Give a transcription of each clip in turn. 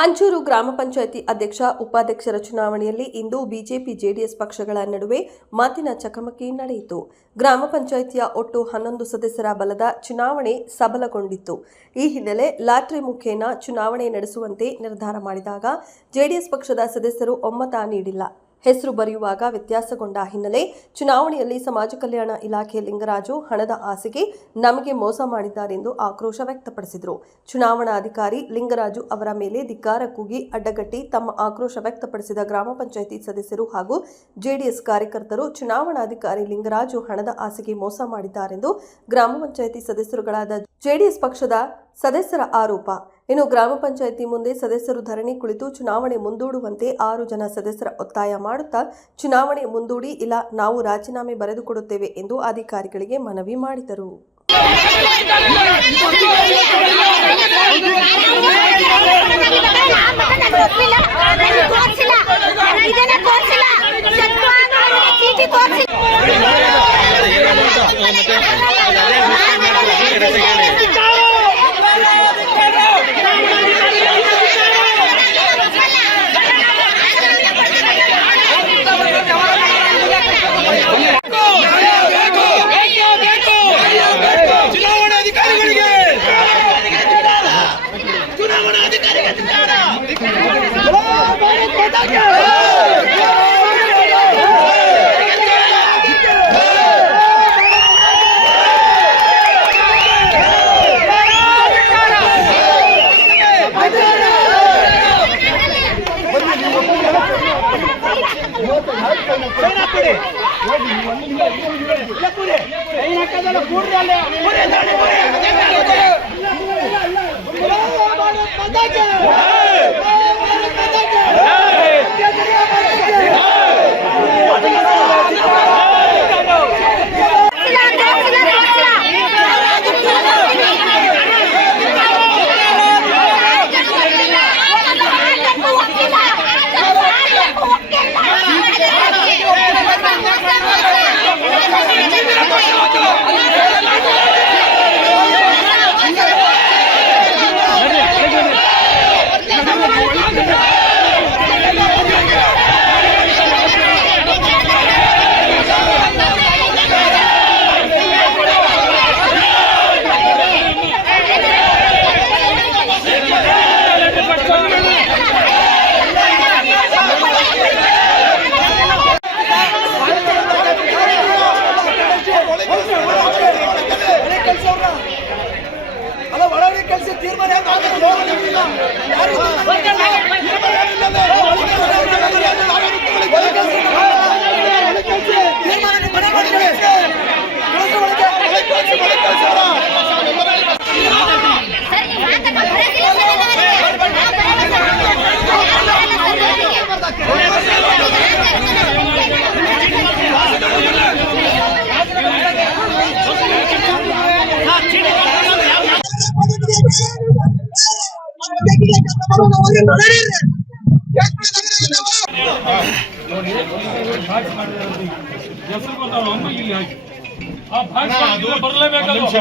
ಹಂಚೂರು ಗ್ರಾಮ ಪಂಚಾಯಿತಿ ಅಧ್ಯಕ್ಷ ಉಪಾಧ್ಯಕ್ಷರ ಚುನಾವಣೆಯಲ್ಲಿ ಇಂದು ಬಿಜೆಪಿ ಜೆಡಿಎಸ್ ಪಕ್ಷಗಳ ನಡುವೆ ಮಾತಿನ ಚಕಮಕಿ ನಡೆಯಿತು. ಗ್ರಾಮ ಪಂಚಾಯಿತಿಯ ಒಟ್ಟು 11 ಸದಸ್ಯರ ಬಲದ ಚುನಾವಣೆ ಸಬಲಗೊಂಡಿತ್ತು. ಈ ಹಿನ್ನೆಲೆ ಲಾಟರಿ ಮುಖೇನ ಚುನಾವಣೆ ನಡೆಸುವಂತೆ ನಿರ್ಧಾರ ಮಾಡಿದಾಗ ಜೆಡಿಎಸ್ ಪಕ್ಷದ ಸದಸ್ಯರು ಒಮ್ಮತ ನೀಡಿಲ್ಲ. ಹೆಸರು ಬರೆಯುವಾಗ ವ್ಯತ್ಯಾಸಗೊಂಡ ಹಿನ್ನೆಲೆ ಚುನಾವಣೆಯಲ್ಲಿ ಸಮಾಜ ಕಲ್ಯಾಣ ಇಲಾಖೆ ಲಿಂಗರಾಜು ಹಣದ ಆಸೆಗೆ ನಮಗೆ ಮೋಸ ಮಾಡಿದ್ದಾರೆಂದು ಆಕ್ರೋಶ ವ್ಯಕ್ತಪಡಿಸಿದರು. ಚುನಾವಣಾಧಿಕಾರಿ ಲಿಂಗರಾಜು ಅವರ ಮೇಲೆ ಧಿಕ್ಕಾರ ಕೂಗಿ ಅಡ್ಡಗಟ್ಟಿ ತಮ್ಮ ಆಕ್ರೋಶ ವ್ಯಕ್ತಪಡಿಸಿದ ಗ್ರಾಮ ಪಂಚಾಯಿತಿ ಸದಸ್ಯರು ಹಾಗೂ ಜೆಡಿಎಸ್ ಕಾರ್ಯಕರ್ತರು ಚುನಾವಣಾಧಿಕಾರಿ ಲಿಂಗರಾಜು ಹಣದ ಆಸೆಗೆ ಮೋಸ ಮಾಡಿದ್ದಾರೆಂದು ಗ್ರಾಮ ಪಂಚಾಯಿತಿ ಸದಸ್ಯರುಗಳಾದ ಜೆಡಿಎಸ್ ಪಕ್ಷದ ಸದಸ್ಯರ ಆರೋಪ. ಇನ್ನು ಗ್ರಾಮ ಪಂಚಾಯಿತಿ ಮುಂದೆ ಸದಸ್ಯರು ಧರಣಿ ಕುಳಿತು ಚುನಾವಣೆ ಮುಂದೂಡುವಂತೆ 6 ಜನ ಸದಸ್ಯರ ಒತ್ತಾಯ ಮಾಡುತ್ತಾ ಚುನಾವಣೆ ಮುಂದೂಡಿ ಇಲ್ಲ ನಾವು ರಾಜೀನಾಮೆ ಬರೆದುಕೊಡುತ್ತೇವೆ ಎಂದು ಅಧಿಕಾರಿಗಳಿಗೆ ಮನವಿ ಮಾಡಿದರು.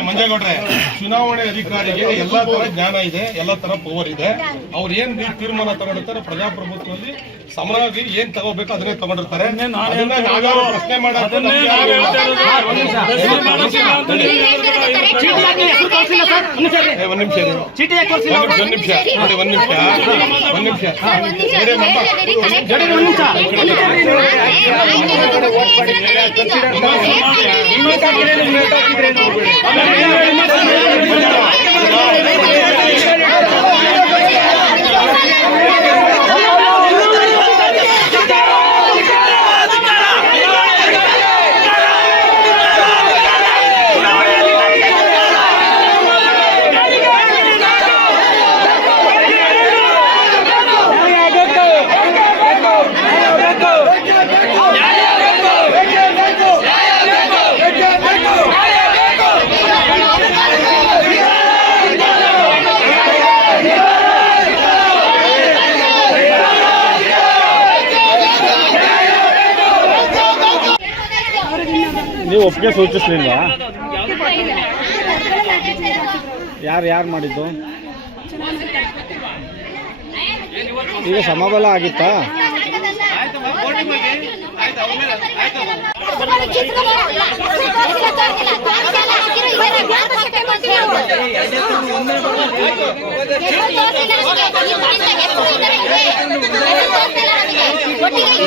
ಮಂಜೇಗೌಡ್ರೆ, ಚುನಾವಣೆ ಅಧಿಕಾರಿಗೆ ಎಲ್ಲಾ ತರ ಜ್ಞಾನ ಇದೆ, ಎಲ್ಲಾ ತರ ಪವರ್ ಇದೆ. ಅವ್ರು ಏನ್ ತೀರ್ಮಾನ ತಗೊಂಡಿರ್ತಾರೆ ಪ್ರಜಾಪ್ರಭುತ್ವದಲ್ಲಿ ಸಮರಾಗಿ ಏನ್ ತಗೋಬೇಕು ಅದನ್ನೇ ತಗೊಂಡಿರ್ತಾರೆ. ನಾವ್ಯಾರು ಪ್ರಶ್ನೆ ನೀವು ಒಪ್ಪಿಗೆ ಸೂಚಿಸಲಿಲ್ವಾ? ಯಾರು ಮಾಡಿದ್ದು? ಈಗ ಸಮಬಲ ಆಗಿತ್ತಾ?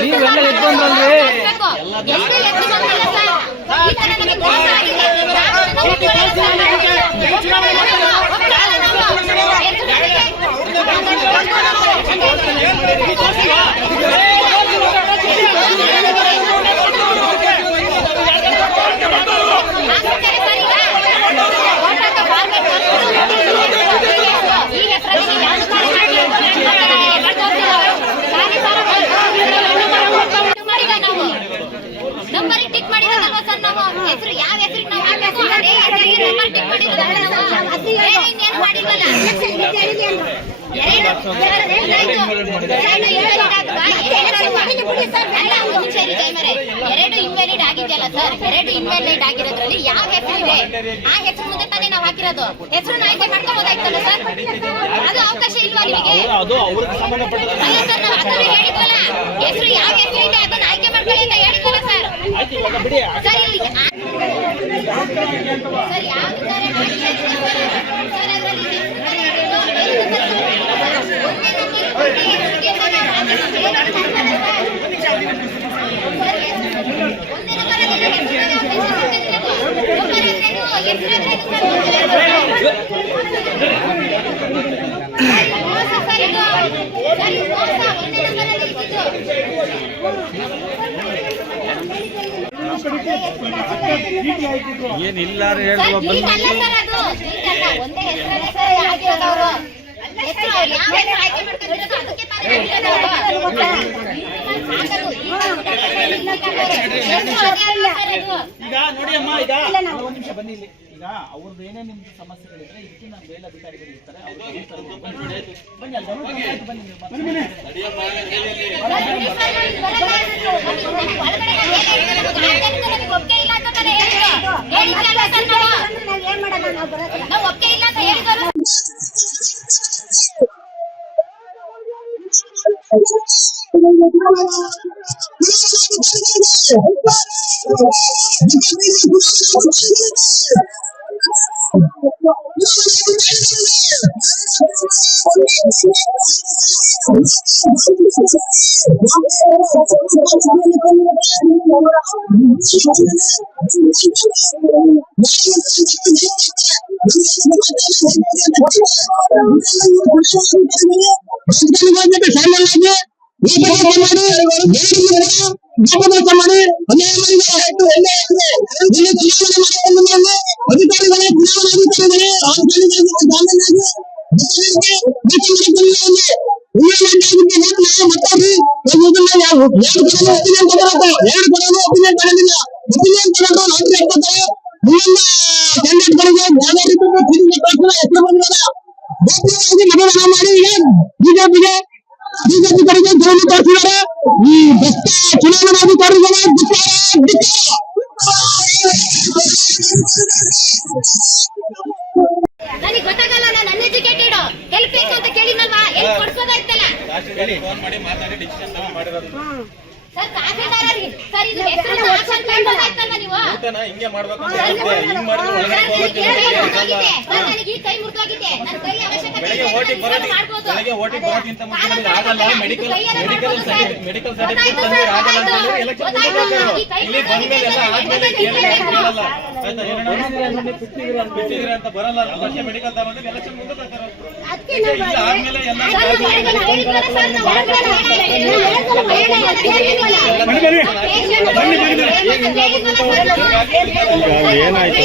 ನೀವೆಲ್ಲ ಎದ್ಕೊಂಡ್ರಲ್ರಿ. ನಂಬರ್ ಟಿಕ್ ಮಾಡಿರೋದಲ್ವಾ ಸರ್ ನಾವು ಹೆಸರು ಯಾವ ಹೆಸರಿಗೆ ನಾವು ಹಾಕಬೇಕು ಅದೇ ಹೆಸರಿಗೆ ನಂಬರ್ ಟಿಕ್ ಮಾಡಿರೋದಲ್ವಾ ನಾವು ಬೇರೆ ಇನ್ನೇನು ಮಾಡಿಲ್ವಲ್ಲ ಎರಡು ಇನ್ವ್ಯಾಲಿಡ್ ಆಗಿದೆಯಲ್ಲ ಸರ್, ಎರಡು ಇನ್ವ್ಯಾಲಿಡ್ ಆಗಿರೋದ್ರಲ್ಲಿ ಯಾವ ಹೆಸರು ಇದೆ ಆ ಹೆಸರು ಮುಂದೆ ತಾನೇ ನಾವು ಹಾಕಿರೋದು. ಹೆಸರನ್ನ ಆಯ್ಕೆ ಮಾಡ್ಕೋಬೋದಾಯ್ತಲ್ಲ ಸರ್, ಅದು ಅವಕಾಶ ಇಲ್ವಾ ನಿಮಗೆ? ಅದು ಅವ್ರಿಗೆ ಸಂಬಂಧಪಟ್ಟದ. ಅಲ್ಲ ಸರ್, ನಾವು ಅದನ್ನ ಹೇಳಿದ್ವಲ್ಲ, ಹೆಸರು ಯಾವ ಹೆಸರು ಇದೆ ಅದನ್ನ ಆಯ್ಕೆ ಮಾಡ್ಕೊಳ್ಳಿ ಅಂತ ಹೇಳಿದ್ವಲ್ಲ ಸರ್. ಸರ್ ಇಲ್ಲಿ ಸರ್ ಯಾವ್ದು ಸರ್ ಅದರಲ್ಲಿ ಏನಿಲ್ಲ ಒಂದೇ ಹೆಸರಲ್ಲಿ ಸರ್ ಆಗಿರೋದವರು ಹೆಸರು ಯಾವ ಹೆಸರು ಆಯ್ಕೆ ಮಾಡ್ಕೊಂಡಿರೋದು ಅದಕ್ಕೆ ತಾನೇ ಈಗ ನೋಡಿ ಅಮ್ಮ, ಈಗ ಒಂದು ನಿಮಿಷ ಬನ್ನಿ ಇಲ್ಲಿ. ಈಗ ಅವ್ರದ್ದು ಏನೇ ನಿಮ್ದು ಸಮಸ್ಯೆಗಳಿದ್ರೆ ಇದಕ್ಕೆ ನಾನು ಮೇಲಧಿಕಾರಿಗಳು ಇರ್ತಾರೆ, ಬನ್ನಿ ಅಲ್ಲಿ ಬನ್ನಿ ಒಪ್ಪಿಗೆ ಇಲ್ಲ ಅಂತ ತಾನೇ ಹೇಳಿದ್ರಲ್ಲ ಸರ್, ನಾವು ಒಪ್ಪಿಗೆ ಇಲ್ಲ ಅಂತ ಹೇಳಿದ್ರು. ನನಗೆ ಗೊತ್ತಾಗಲ್ಲ, ನಾನು ಅನ್ಎಜುಕೇಟೆಡ್, ಹೆಲ್ಪ್ ಬೇಕು ಅಂತ ಕೇಳಿನಲ್ವಾ, ಹೆಲ್ಪ್ ಕೊಡ್ಸೋದಾಯ್ತಲ್ಲ ಸರ್. ತಹಸೀಲ್ದಾರ್ ಸರ್, ಇದು ಹೆಸರು ಆಕ್ಷನ್ ತಗೊಳ್ಳೋದಾಯ್ತಲ್ವಾ ನೀವು? ಹಿಂಗೆ ಮಾಡ್ಬೇಕು ಸರ್, ನನಗೆ ಈ ಕೈ ಮುರಿದೋಗಿದೆ, ನನ್ನ ಕೈ ಅವಶ್ಯಕತೆ ಇದೆ, ಮಾಡ್ಬೋದು. ಬೆಳಗ್ಗೆ ಓಟಿಗೆ ಬರೋಕ್ಕಿಂತ ಮುಂಚೆ ನಮಗೆ ಆಗಲ್ಲ, ಮೆಡಿಕಲ್ ಸರ್ಟಿಫಿಕೇಟ್ ಗೊತ್ತಾಯ್ತು ತಂದ್ರೆ ಸರ್, ಆಗಲ್ಲ ಅಂತ ಗೊತ್ತಾಯ್ತು. ಎಲೆಕ್ಷನ್ ಗೊತ್ತಾಯ್ತು. ಈ ಕೈ ಇಲ್ಲಿ ಬಂದ್ಮೇಲೆ ಎಲ್ಲ ಆದ್ಮೇಲೆ ಕೇಳಲ್ಲ. ಆಯ್ತಾ, ಬಿಟ್ಟಿದ್ದೀರಾ ಅಂತ ಬರಲ್ಲ, ಮತ್ತೆ ಮೆಡಿಕಲ್ ತಗೊಂಡ್ರೆ ಎಲೆಕ್ಷನ್ ಮುಂದೆ ಬರ್ತಾರೆ. ಅದಕ್ಕೆ ಇಲ್ಲ ಆದ್ಮೇಲೆ ಎಲ್ಲ ಹೇಳಿದ್ವಲ್ಲ ಸರ್, ನಾವು ಒಳಗಡೆ ಈಗ ಏನಾಯ್ತು?